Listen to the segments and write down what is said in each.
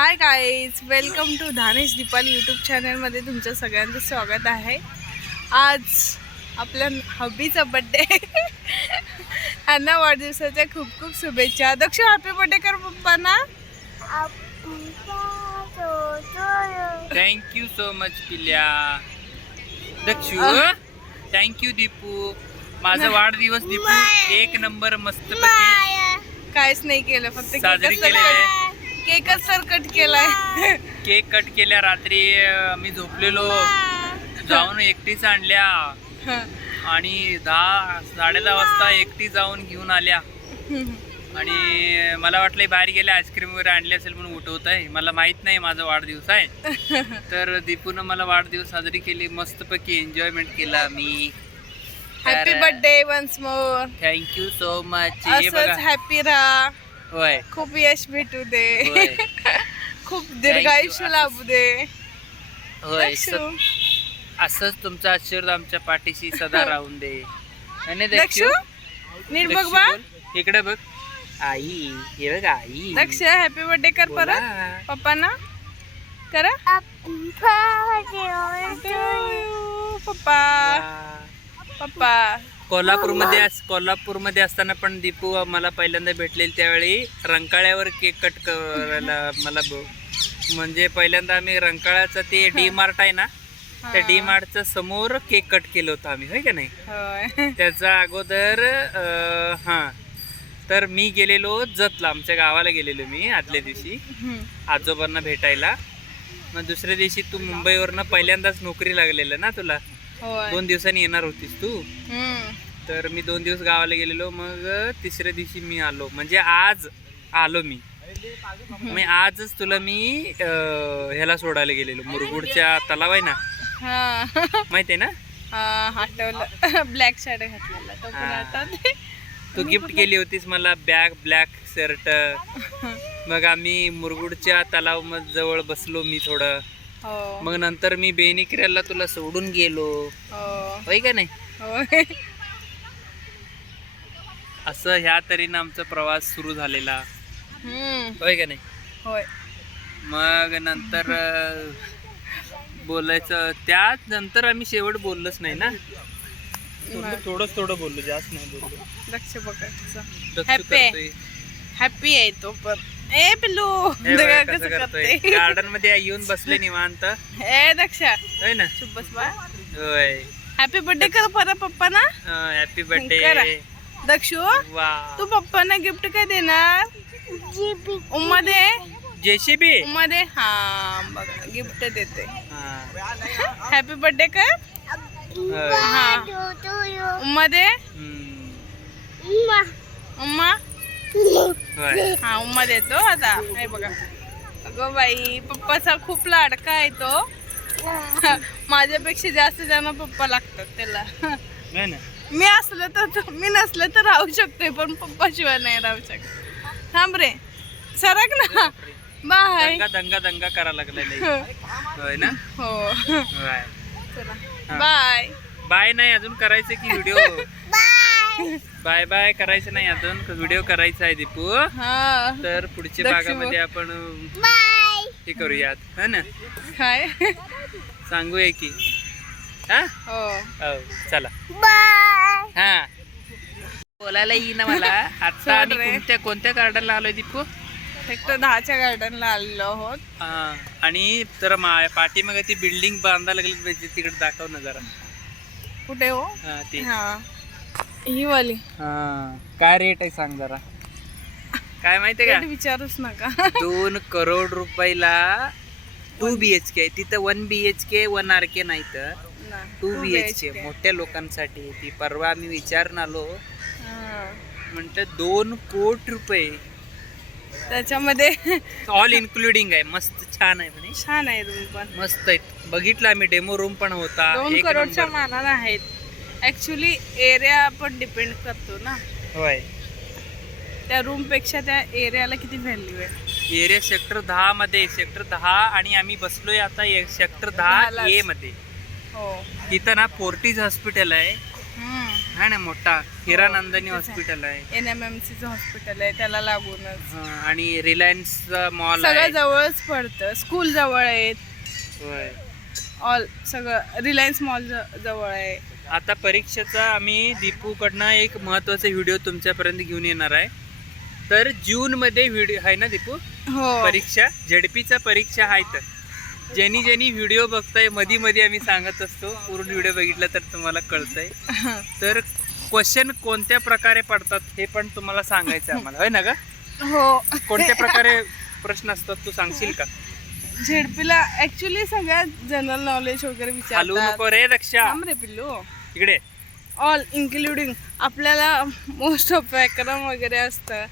High guys, welcome to Dhanesh Deepali YouTube चॅनलमध्ये तुमचं सगळ्यांचं स्वागत आहे. आज आपल्या हबीचा बड्डे. त्यांना वाढदिवसाच्या खूप खूप शुभेच्छा. दक्ष हॅपी बर्थडे कर पप्पांना. Thank you so much Pilya. Dakshu thank you Deepu. माझा वाढदिवस दीपू एक नंबर मस्तपैकी काहीच नाही केलं, फक्त साजरी केले. केकच तर कट केलाय. केक कट केल्या. रात्री मी झोपलेलो, जाऊन एकटीच आणल्या आणि 10-10:30 वाजता एकटी जाऊन घेऊन आल्या. आणि मला वाटलं बाहेर गेले आईस्क्रीम वगैरे आणले असेल म्हणून उठवत आहे. मला माहित नाही माझा वाढदिवस आहे. तर दीपून मला वाढदिवस साजरी केली, मस्तपैकी एन्जॉयमेंट केला मी. Happy birthday once more. Thank you so much. असंच हॅपी राहा. होय खूप यश भेटू दे. होय. खूप दीर्घायुष्य लाभू दे. होय. दक्षू, असंच तुमचा आशीर्वाद आमच्या पाठीशी सदा राहून दे. आणि दक्षू नीट बघ बा. इकडे बघ आई. हे बघ आई. दक्ष हॅपी बर्थडे कर परत पप्पांना. करा पप्पा. पप्पा कोल्हापूरमध्ये असताना पण दीपू मला पहिल्यांदा भेटलेली. त्यावेळी रंकाळ्यावर केक कट करायला मला म्हणजे पहिल्यांदा आम्ही रंकाळ्याचा ते डी मार्ट आहे ना, त्या डी मार्टच्या समोर केक कट केलं होतं आम्ही, होय का नाही. त्याचा अगोदर तर मी गेलेलो जतला, आमच्या गावाला गेलेलो मी आदल्या दिवशी आजोबांना भेटायला. मग दुसऱ्या दिवशी तू मुंबईवरनं पहिल्यांदाच नोकरी लागलेलं ना तुला. 2 दिवसांनी येणार होतीस तू. तर मी 2 दिवस गावाला गेलेलो. मग तिसऱ्या दिवशी मी आलो, म्हणजे आज आलो मी. मग आजच तुला मी ह्याला सोडायला गेलेलो, मुरगुडच्या तलाव आहे ना, माहिती आहे ना. आठवलं. ब्लॅक शर्ट घातलेला तो पण आठवत. तू गिफ्ट केली होतीस मला ब्लॅक शर्ट. मग आम्ही मुरगुडच्या तलाव जवळ बसलो मी थोडं. मग नंतर मी बेनिक्रियाला तुला सोडून गेलो, होय का नाही. असं ह्या तऱ्हेनं आमचा प्रवास सुरू झालेला, होय का नाही. होय. मग नंतर बोलायचं, त्याच नंतर आम्ही शेवट बोललोच नाही ना. थोडं बोललो, जास्त नाही बोललो. लक्ष बघा. हॅपी आहे तो पण. ए पिल्लू गार्डन मध्ये येऊन बसले निवांत. ए दक्षा होय ना. चुप बस बा. होय. हॅपी बर्थडे कर परत पप्पांना. Happy birthday Dakshu. वा. तू पप्पांना गिफ्ट काय देणार. उम्मा दे. जेसीबी उम्मा दे. हा बघा गिफ्ट देते. हॅपी बर्थडे कर. उम्मा दे. उम्मा. हा उम्मा देतो आता. हे बघा, अगं बाई पप्पाचा खूप लाडका आहे तो. माझ्यापेक्षा जास्त जण पप्पा लागतात त्याला. मी असलं तर मी नसलं तर राहू शकते, पण पप्पा शिवाय नाही राहू शकत. थांब रे, सरक ना. बाय. दंगा करा लागलेला, होय ना. हो. बाय. बाय नाही अजून करायचं की व्हिडिओ. बाय बाय करायचं नाही अजून, व्हिडिओ करायचा आहे दीपू. तर पुढच्या भागामध्ये आपण हे करूयात, है ना. काय सांगूया की. हो चला. हा बोलायला येई ना मला. आता आम्ही कोणत्या गार्डनला आलोय दीपू. फक्त 10च्या गार्डनला आलेलो आहोत. आणि तर पाठीमागे ती बिल्डिंग बांधायला लागली, तिकडे दाखव ना जरा. कुठे हो. ती ही वाली. काय रेट आहे सांग जरा. काय माहितीये का, विचारूच नका. 2 करोड रुपयाला 2 BHK. तिथं 1 BHK 1 RK नाही तर 2 BHK मोठ्या लोकांसाठी. ती परवा आम्ही विचारून आलो, म्हणतं 2 कोटी रुपये त्याच्यामध्ये. ऑल इन्क्लुडिंग आहे. मस्त छान आहे म्हणे. छान आहे रूम पण, मस्त आहे. बघितलं आम्ही, डेमो रूम पण होता. 2 करोडच्या मानानं आहेत. ऍक्च्युली एरिया पण डिपेंड करतो ना. होय. त्या रूम पेक्षा त्या एरियाला किती व्हॅल्यू आहे. एरिया सेक्टर 10 मध्ये, सेक्टर 10. आणि आम्ही बसलोय आता सेक्टर 10A मध्ये. हो. तिथं ना फोर्टिज हॉस्पिटल आहे, हा ना मोठा हिरानंदिनी हॉस्पिटल आहे, NMMC चं हॉस्पिटल आहे त्याला लागूनच. आणि रिलायन्स मॉल सगळं आहे. जवळच पडतं, स्कूल जवळ आहे, होय. ऑल सगळं रिलायन्स मॉल जवळ आहे. आता परीक्षेचा आम्ही दीपूकडनं एक महत्वाचा व्हिडिओ तुमच्यापर्यंत घेऊन येणार आहे. तर जून मध्ये व्हिडिओ आहे ना दीपू, हो परीक्षा झेडपीच्या परीक्षा आहेत. ज्यांनी व्हिडिओ बघताय मध्ये मध्ये आम्ही सांगत असतो, पूर्ण व्हिडिओ बघितला तर तुम्हाला कळतंय. तर क्वेश्चन कोणत्या प्रकारे पडतात हे पण तुम्हाला सांगायचं आम्हाला, होय ना ग? हो. कोणत्या प्रकारे प्रश्न असतात तू सांगशील का? झेडपीला ऍक्च्युली सगळ्यात जनरल नॉलेज वगैरे हलवू विचारतात. नको रे दक्षा, थांब रे पिल्लू. इकडे. ऑल इन्क्लुडिंग आपल्याला मोस्ट ऑफ व्याकरण वगैरे असतं,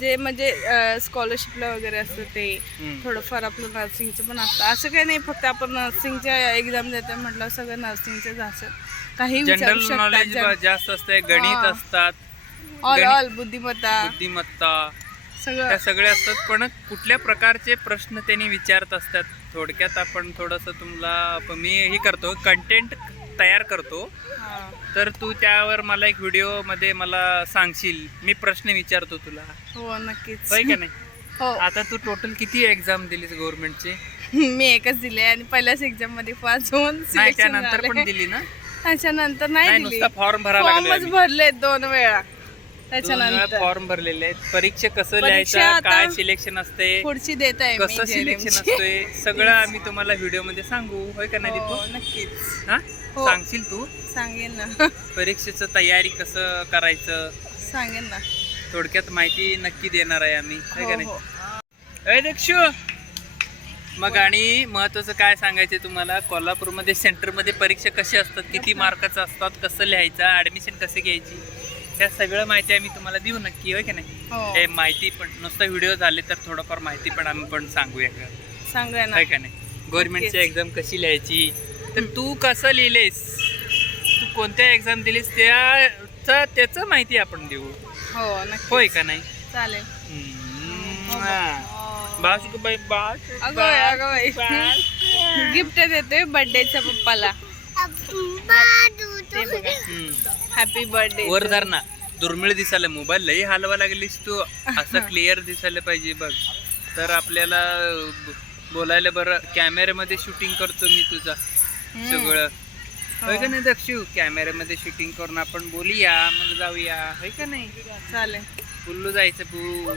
जे म्हणजे स्कॉलरशिपला वगैरे असतं ते. थोडंफार आपलं नर्सिंगचं पण असतं. असं काही नाही फक्त आपण नर्सिंगच्या एक्झाम देतो म्हटलं सगळं नर्सिंगचंच असं काही विचारू जनरल नॉलेज शकतात. जास्त असते, गणित असतात, ऑल बुद्धिमत्ता बुद्धिमत्ता सगळं. त्या सगळे असतात. पण कुठल्या प्रकारचे प्रश्न त्यांनी विचारत असतात थोडक्यात आपण थोडंसं तुम्हाला मी हे करतो, कंटेंट तयार करतो. हा. तर तू त्यावर मला एक व्हिडिओ मध्ये मला सांगशील, मी प्रश्न विचारतो तुला, हो नक्कीच. होय का नाही? हो. आता तू टोटल किती एक्झाम दिलीस गव्हर्नमेंटचे? मी एकच दिले आणि पहिल्याच एक्झाम मध्ये पास होऊन नाही, सिलेक्शन त्यानंतर पण झाले. दिली ना? त्याच्यानंतर नाही दिली. नुसता फॉर्म भरायला फॉर्मच लागले. भरले 2 वेळा. त्याच्यानंतर फॉर्म भरलेले आहेत. परीक्षा कसं परीक्षा लिहायचं, आता काय सिलेक्शन असते, पुढची देत आहे कसं सिलेक्शन असतंय, सगळं आम्ही तुम्हाला व्हिडिओ मध्ये सांगू, होय का नाही दीपू? नक्कीच. हा हो. सांगशील तू सांगेन ना. परीक्षेचं तयारी कसं करायचं, सांगेन ना. थोडक्यात माहिती नक्की देणार आहे आम्ही, होय का हो, नाही? हो. अय दक्षू, मग आणि महत्वाचं काय सांगायचं तुम्हाला, कोल्हापूरमध्ये सेंटरमध्ये परीक्षा कशी असतात, किती मार्काचं असतात, कसं लिहायचं, ऍडमिशन कसे घ्यायची, त्या सगळं माहिती आम्ही तुम्हाला देऊ नक्की, होय की नाही? हो. हे माहिती पण नुसतं व्हिडिओ झाले तर थोडंफार माहिती पण आम्ही पण सांगूया का, सांगूया ना. होय का नाही? गव्हर्नमेंटची एक्झाम कशी लिहायची, तर तू कसं लिहिलेस, तू कोणत्या एक्झाम दिलीस त्याचं माहिती आपण देऊ, हो नक्की. होय का नाही? चालेल. बाई गिफ्ट देतोय बर्थडेच्या पप्पाला. Happy birthday. वर धर ना, दुर्मिळ दिसायला मोबाईल लई हलवा लागलीस तू, असं क्लिअर दिसायला पाहिजे बघ, तर आपल्याला बोलायला बरं. कॅमेऱ्यामध्ये शूटिंग करतो मी तुझा सगळं, होय का नाही दक्षू? कॅमेऱ्यामध्ये शूटिंग करून आपण बोलूया, मग जाऊया, होय का नाही? चालेल. बुल्लू जायचं बू.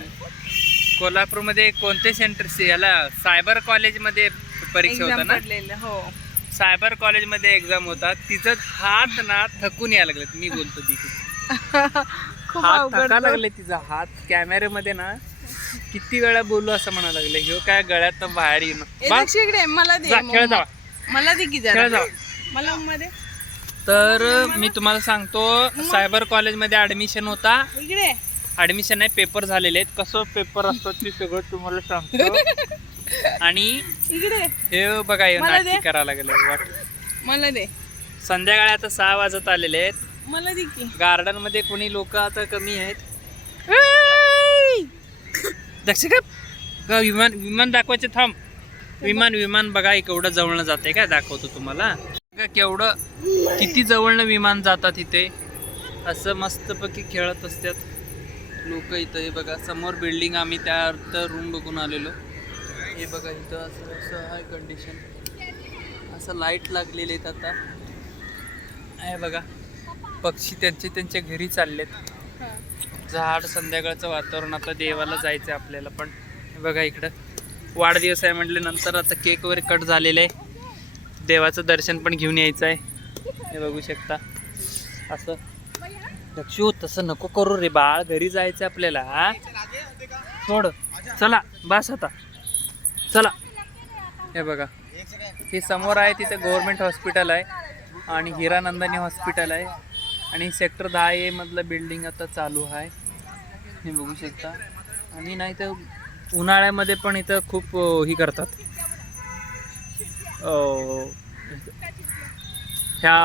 कोल्हापूरमध्ये कोणते सेंटर, याला सायबर कॉलेजमध्ये परीक्षा होता एक्झाम ना? पडलेलं. हो. सायबर कॉलेजमध्ये एक्झाम होता, तिचं हात ना थकून यायला लागले. मी बोलतो ती खूप हात अवघड थका लागले, तिचा हात कॅमेऱ्यामध्ये ना किती वेळा बोलू असं म्हणा लागले, ह्यो काय गळ्यात बाहेर येणं. इकडे मला दे. खेळ जा, मला दे की खेळ जरा. जा. मला मध्ये तर मी तुम्हाला सांगतो, सायबर कॉलेजमध्ये ऍडमिशन होता. इकडे ऍडमिशन नाही, पेपर झालेले आहेत. कसं पेपर असतात ते सगळं तुम्हाला सांगतो. आणि इकडे हे बघा, हे मला नाटकी दे. करायला लागले. मला दे. संध्याकाळी आता 6 वाजत आलेले आहेत. मला दे की. गार्डन मध्ये कोणी लोक आता कमी आहेत. दक्ष का विमान दाखवायचे, थांब. विमान बघा, केवढं जवळनं जाते का, दाखवतो तुम्हाला. केवढं किती जवळनं विमान जातात इथे, असं मस्तपैकी खेळत असतात लोक इथं. हे बघा समोर बिल्डिंग, आम्ही त्या रूम बघून आलेलो. हे बघा इथं असं असं आहे कंडिशन, असं लाईट लागलेले आहेत. आता हे बघा पक्षी त्यांच्या घरी चाललेत. झाड, संध्याकाळचं वातावरण. आता देवाला जायचं आपल्याला पण. हे बघा इकडं वाढदिवस आहे म्हटल्यानंतर आता केक वगैरे कट झालेलं आहे, देवाचं दर्शन पण घेऊन यायचं आहे. हे बघू शकता असं. दक्षू तसं नको करू रे बाळ, घरी जायचं आपल्याला. हा सोड, चला बस आता, चला. हे बघा हे समोर आहे तिथे गव्हर्नमेंट हॉस्पिटल आहे आणि हिरानंदिनी हॉस्पिटल आहे, आणि सेक्टर 10A मधलं बिल्डिंग आता चालू आहे, हे बघू शकता. आणि नाही तर उन्हाळ्यामध्ये पण इथं खूप ही करतात, ह्या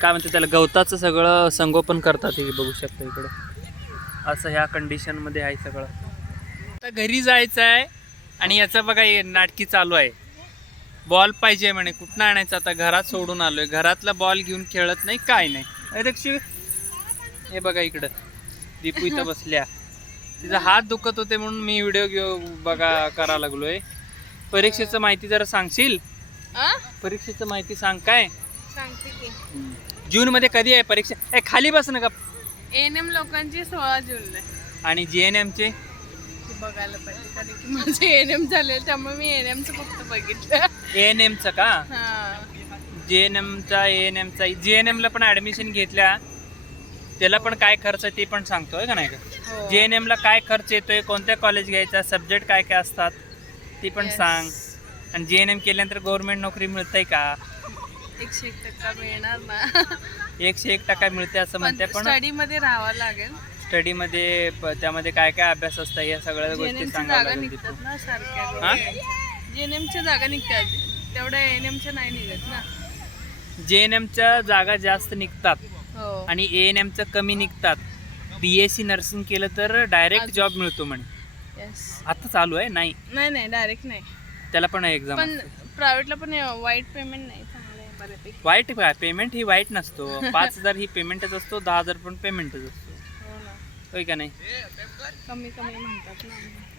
काय म्हणतात त्याला, गवताचं सगळं संगोपन करतात. हे बघू शकता इकडं असं ह्या कंडिशनमध्ये आहे सगळं. आता घरी जायचं आहे आणि याचं बघा हे नाटकी चालू आहे. बॉल पाहिजे म्हणे, कुठनं आणायचं, आता घरात सोडून आलोय, घरातला बॉल घेऊन खेळत नाही, काय नाही, दक्षू हे बघा इकडं दीपू इथं बसल्या. तिचा हात दुखत होते म्हणून मी व्हिडिओ बघा करा लागलोय. परीक्षेचं माहिती जरा सांगशील? परीक्षेचं माहिती सांग. काय सांगते की जून मध्ये कधी आहे परीक्षा? खाली बस ना का. एएनएम लोकांची 16 जूनला आणि JNM चे बघायला पाहिजे, कारण की माझं एएनएम झाले त्यामुळे मी एएनएमचं फक्त बघितलं. ANM चं का? हा JNM चा ANM चा JNM ला पण ऍडमिशन घेतल्या त्याला पण काय खर्च ते पण सांगतोय का नाही का? हो. JNM ला काय खर्च येतोय, कोणत्या कॉलेज घ्यायचा, सब्जेक्ट काय काय असतात ते पण Yes. सांग. आणि JNM केल्यानंतर गव्हर्नमेंट नोकरी मिळते का? 101% मिळणार ना. 101% मिळते असं म्हणते. पण स्टडी मध्ये राहावं लागेल. स्टडी मध्ये त्यामध्ये काय काय अभ्यास असतात या सगळ्या गोष्टी जेएनएमच्या सांगायला जागा लागेल निघतात तिथं. ना सारख्या. हा? जेएनएमच्या जागा निघतात, तेवढ्या एएनएमच्या नाही निघत ना. JNM च्या जागा जास्त निघतात हो. आणि ANM च्या कमी निघतात. BSc नर्सिंग केलं तर डायरेक्ट जॉब मिळतो म्हणे. येस. आता चालू आहे? नाही, नाही डायरेक्ट नाही. त्याला पण एक्झाम. पण प्रायव्हेटला पण वाईट पेमेंट नाही, चांगलं आहे बऱ्यापैकी. वाईट पेमेंट ही वाईट नसतो. 5,000 ही पेमेंटच असतो, 10,000 पण पेमेंटच असतो. हो ना. होय का नाही? कमी म्हणतात ना.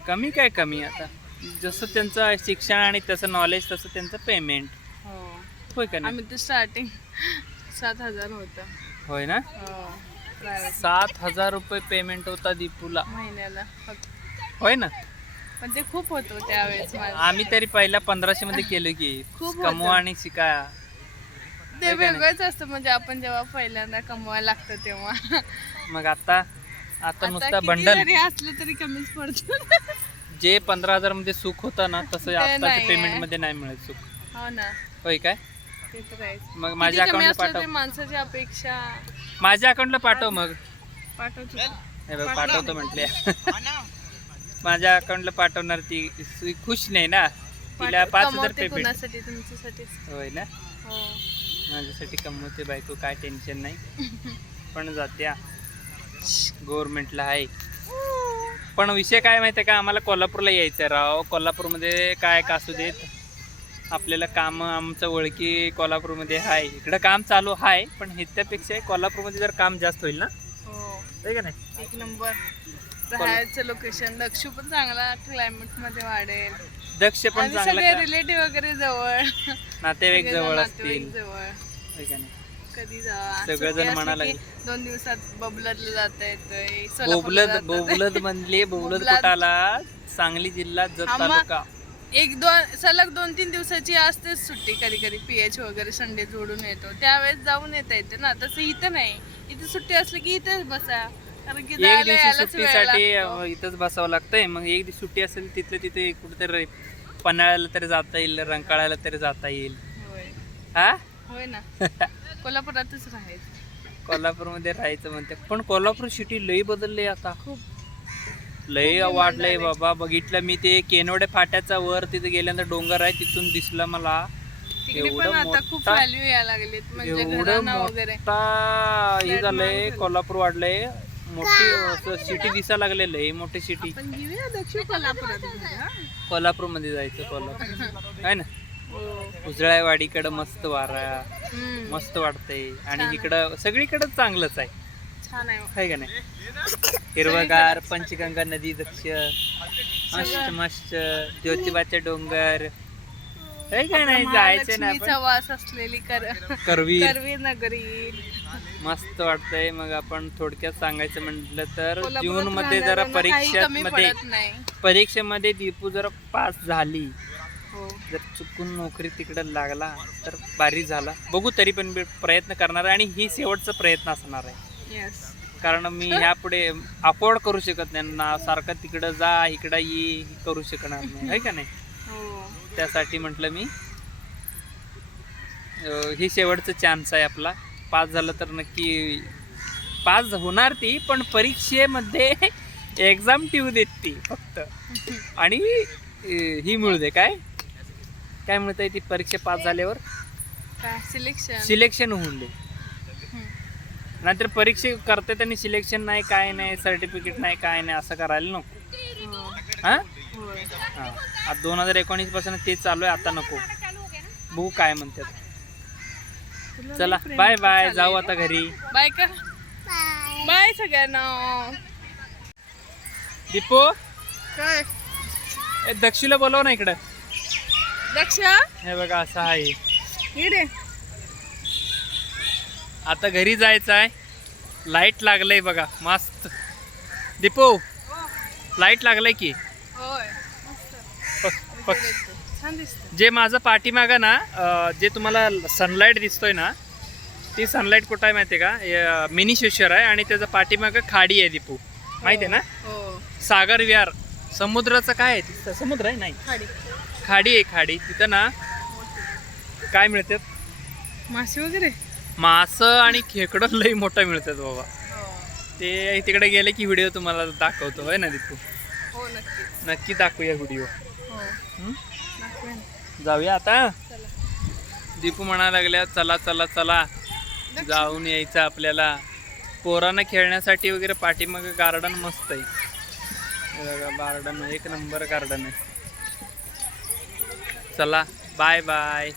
कमी काय कमी, आता जसं त्यांचं शिक्षण आणि तसं नॉलेज तसं त्यांचं पेमेंट. हो. होय का नाही? आम्ही तर स्टार्टिंग 7,000 होतं. होय ना? हो. प्रायव्हेट 7,000 रुपये पेमेंट होता दीपूला. महिन्याला फक्त. होय ना? पण ते खूप होतो त्यावेळेस माझं. आम्ही तरी पहिला 1500 मध्ये केलं की खूप कमवा आणि शिका. ते वेगळंच असतं, म्हणजे आपण जेव्हा पहिल्यांदा कमवायला लागतं तेव्हा. मग आता नुसता किती बंडल. जरी असलं तरी कमीच पडतो. जे 15,000 मध्ये सुख होतं ना तसं ते आताच्या नाहीये. पेमेंट मध्ये नाही मिळत सुख. हो ना. होय काय? ते तर आहेच. मग किती माझ्या कमी अकाउंटला असलं पाठव. तरी माणसाची अपेक्षा. माझ्या अकाउंटला पाठव मग. पाठवतो. हे बघ पाठवतो म्हटले. माझ्या अकाउंटला पाठवणार ती खुश नाही ना. तिला 5,000 कमवते पेमेंट. कोणासाठी? तुमच्यासाठीच. होय ना? हो. माझ्यासाठी कमवते बायको, काय टेन्शन नाही. पण जात्या गव्हर्नमेंटला आहे. पण विषय काय माहिती आहे का, आम्हाला कोल्हापूरला यायचं आहे राव. कोल्हापूरमध्ये काय का असू देत, आपल्याला काम आमचं ओळखी कोल्हापूरमध्ये आहे. इकडं काम चालू आहे, पण ह्याच्यापेक्षा कोल्हापूरमध्ये जर काम जास्त होईल ना. हो. आहे का नाही? एक नंबर. राहायचं लोकेशन दक्षू पण चांगला, क्लायमेट मध्ये वाढेल. दक्ष पण आणि चांगलं सगळे का? रिलेटिव्ह वगैरे जवळ. नातेवाईक सगळेजण जवळ नातेवाईक असतील. जवळ. आहे का नाही? कधी जा. सगळेजण सुट्टी असली म्हणायला की लागले. 2 दिवसात बबलतला जाता येतंय. बोबलद म्हणले. बोबलद कुठाला? सांगली जिल्हा जत हा, मग तालुका. 1-2 सलग 2-3 दिवसाची असतेच सुट्टी. कधी कधी PH वगैरे संडे जोडून येतो, त्यावेळेस जाऊन येता येते ना. तसं इथं नाही. इथं सुट्टी असली की इथेच बसा, कारण की एक जायला दिवशी यायलाच वेळ सुट्टीसाठी लागतो. इथंच बसावं लागतंय. मग एक दिवस सुट्टी असेल तिथलं तिथे कुठेतरी पन्हाळ्याला तरी जाता येईल, रंकाळ्याला तरी जाता येईल. होय. हा. होय ना. कोल्हापुरातच राहायचं. कोल्हापूरमध्ये राहायचं म्हणते. पण कोल्हापूर सिटी लई बदलले आता. खूप लई खूप वाढलंय डिमांड आहे. बाबा. बघितलं मी ते केनवडे फाट्याचा वर तिथे गेल्यानंतर डोंगर आहे, तिथून दिसलं मला. तिकडे पण एवढं आता खूप मोठा- व्हॅल्यू यायला लागलीत, म्हणजे एवढं घरांना वगैरे. मोठा हे Flat झालंय. माल झालं. कोल्हापूर वाढलंय. मोठी सिटी दिसायला लागलेलं आहे, मोठी सिटी. पण घेऊया दक्षिण कोल्हापुरात घरा. कोल्हापूरमध्ये जायचं. कोल्हापूर आहे ना. हो. उजळाईवाडीकडं मस्त वारा, हम्म. मस्त वाटतंय. आणि छान. इकडं सगळीकडं चांगलंच आहे. छान आहे. आहे का नाही? हिरवगार, पंचगंगा नदी दक्ष, मस्त मस्त ज्योतिबाचे डोंगर. आहे का नाही? जायचं ना महालक्ष्मीचा आपण. वास असलेली करवी. करवी नगरी. मस्त वाटतंय. मग आपण थोडक्यात सांगायचं म्हटलं तर कोल्हापुरात जून मध्ये जरा राहणाऱ्यांना काही कमी परीक्षेमध्ये पडत नाही. परीक्षेमध्ये दीपू जरा पास झाली, हो. जर चुकून नोकरी तिकडं लागला तर भारी झाला. बघू, तरी पण प्रयत्न करणार आहे. आणि ही शेवटचा प्रयत्न असणार आहे. येस. कारण मी ह्यापुढे अफोर्ड करू शकत नाही ना. सारखं तिकडं जा इकडं ये करू शकणार नाही. आहे का नाही? हो. त्यासाठी म्हटलं मी ही शेवटचं चान्स आहे आपला. पास झालं तर नक्की पास होणार ती, पण परीक्षेमध्ये एक्झाम ठेवू देत ती फक्त. आणि ही मिळू दे. काय काय मिळतंय ती परीक्षा पास झाल्यावर? काय सिलेक्शन. सिलेक्शन होऊन दे. नाहीतर परीक्षा करते आणि सिलेक्शन नाही, काय नाही, सर्टिफिकेट नाही, काय नाही, असं करायला नको. हां हां. आता 2019 पासून तेच चालू आहे. आता नको. बघू काय म्हणतात. चला बाय बाय, जाऊ आता घरी. बाय कर. बाय सगळ्यांना. दीपू काय दक्षीला बोलव ना इकडं. दक्षा हे बघा असं आहे. ये रे. आता घरी जायचं आहे. लाईट लागलंय बघा मस्त. दीपू लाईट लागलंय की. होय छान दिसत. जे माझं पाठीमागं ना जे तुम्हाला सनलाईट दिसतोय ना, ती सनलाईट कुठं आहे माहिती आहे का? मिनी शिवशर आहे आणि त्याचं पाठीमागं खाडी आहे दीपू, माहिती आहे ना? हो सागर विहार समुद्राचं काय आहे तिथं? समुद्र आहे नाही, खाडी आहे. खाडी तिथं ना काय मिळतात? मासे वगैरे. मासं आणि खेकडं लई मोठं मिळतात बाबा. ते तिकडे गेले की व्हिडिओ तुम्हाला दाखवतो, होय ना दीपू? हो नक्की. नक्की दाखवूया व्हिडिओ. हो दाखवूया ना. जाऊया आता. चला. दीपू म्हणायला लागल्या चला चला चला जाऊन यायचं आपल्याला. पोरांना खेळण्यासाठी वगैरे पाठीमागे गार्डन मस्त आहे. गार्डन एक नंबर गार्डन आहे. चला बाय बाय.